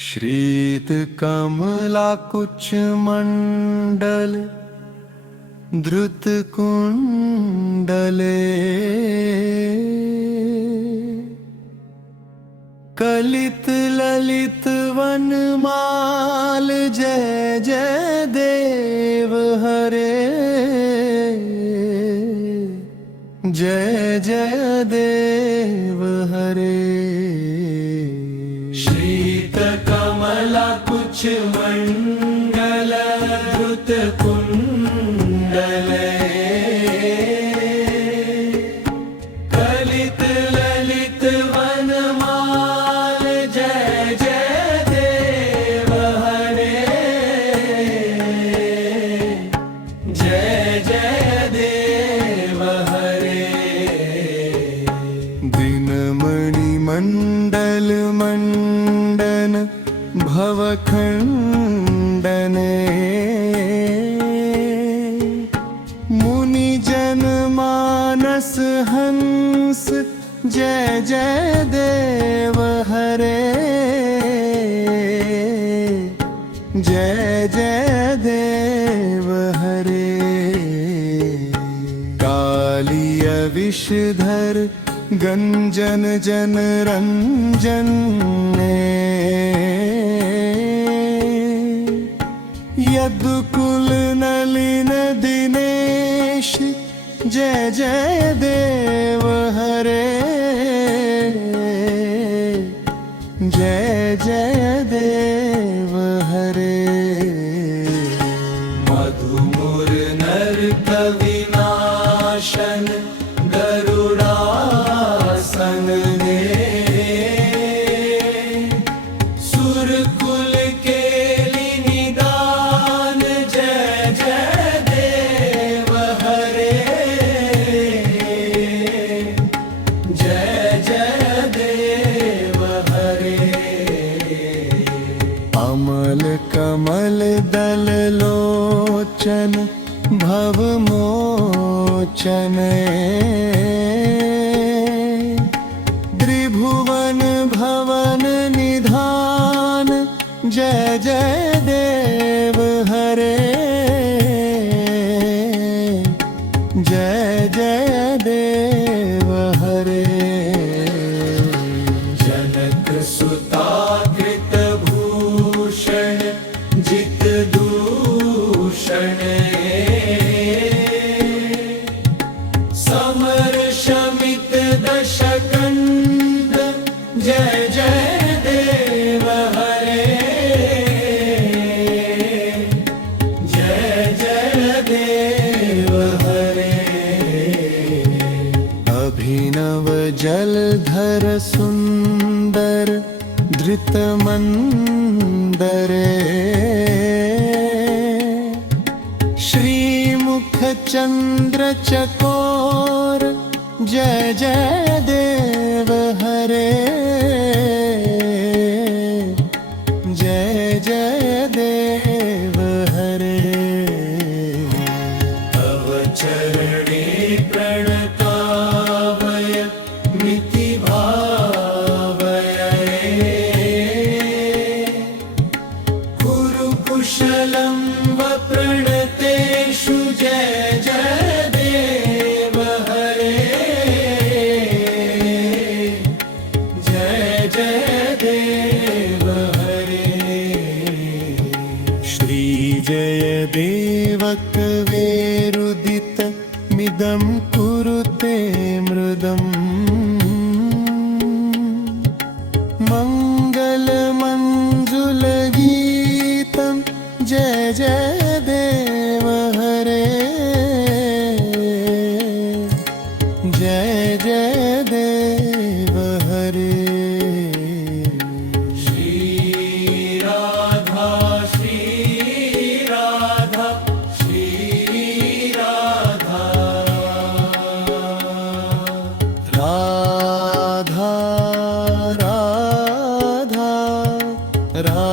श्रीत कमला कुच मंडल धृत कुंडले कलित ललित वनमाल जय जय देव हरे जय जय देव हरे। श्रीत कमला कुच मंडल धृत कुंडले कलित ललित वनमाल जय जय देव हरे जय जय देव हरे। दिनमणि मंडल मंडन भवखंडने मुनिजन मानस हंस जय जय देव हरे जय जय देव हरे। कालिय विषधर गंजन जन रंजन यदुकुल नलिन दिनेश जय जय देव हरे जय जय देव हरे। मधुमुर नर कविनाशन गरुड़ासन ने सुरकुल के निदान जय जय देव हरे जय जय देव हरे। अमल कमल दल लोचन भव मोचन त्रिभुवन भवन निधान जय जय देव हरे जय जय देव हरे। जनक सुता कृत भूषण जित दूषण समर शमित दशकंद जय जय देव हरे जय जय देव हरे। अभिनव जलधर सुंदर धृत मंदरे श्रीमुख चंद्र चकोर जय जय देव हरे जय जय देव हरे। तव चरणे प्रणतावय मिति भावय कुरु कुशलं व प्रणतेषु जय जय देव हरे जय जय देव हरे। श्री जय देवक वेरुदित मिदं कुरुते मृदम् मंगल मंजुल गीतं जय जय देव हरे जय जय देव हरे। श्री राधा श्री राधा श्री राधा राधा राधा राधा